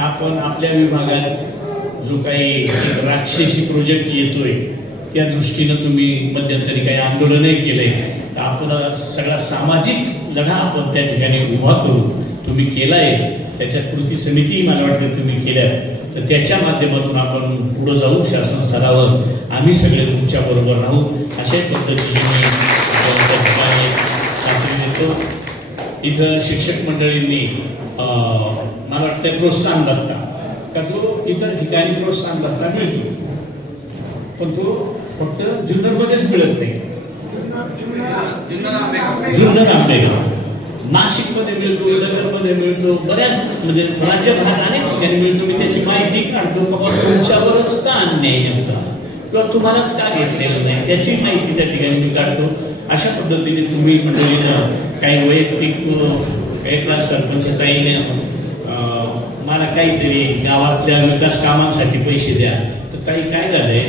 आपण आपल्या विभागात जो काही राक्षसी प्रोजेक्ट येतोय त्या दृष्टीनं तुम्ही मध्यंतरी काही आंदोलनही केलंय, तर आपण सगळा सामाजिक लढा आपण त्या ठिकाणी उभा करू. तुम्ही केलायच, त्याच्या कृती समितीही मला वाटतं तुम्ही केल्या, तर त्याच्या माध्यमातून आपण पुढे जाऊ. शासन स्तरावर आम्ही सगळे तुमच्या बरोबर राहू अशाच पद्धतीने मी खात्री देतो. इथं शिक्षक मंडळींनी मला वाटतं प्रोत्साहन भत्ता, का जो इतर ठिकाणी प्रोत्साहन भत्ता मिळतो, पण तो फक्त जुन्नरमध्येच मिळत नाही. जुन्नर आंबेगाव, नाशिकमध्ये मिळतो, नगरमध्ये मिळतो, बऱ्याच म्हणजे राज्यभरात अनेक ठिकाणी मिळतो. मी त्याची माहिती काढतो, बाबा तुमच्यावरच का अन्याय नेमका किंवा तुम्हालाच का घेतलेलं नाही त्याची माहिती त्या ठिकाणी मी काढतो. अशा पद्धतीने तुम्ही मंडळीनं काही वैयक्तिक एकला सरपंच ताईने मला काहीतरी गावातल्या विकास कामांसाठी पैसे द्या, तर काही काय झालंय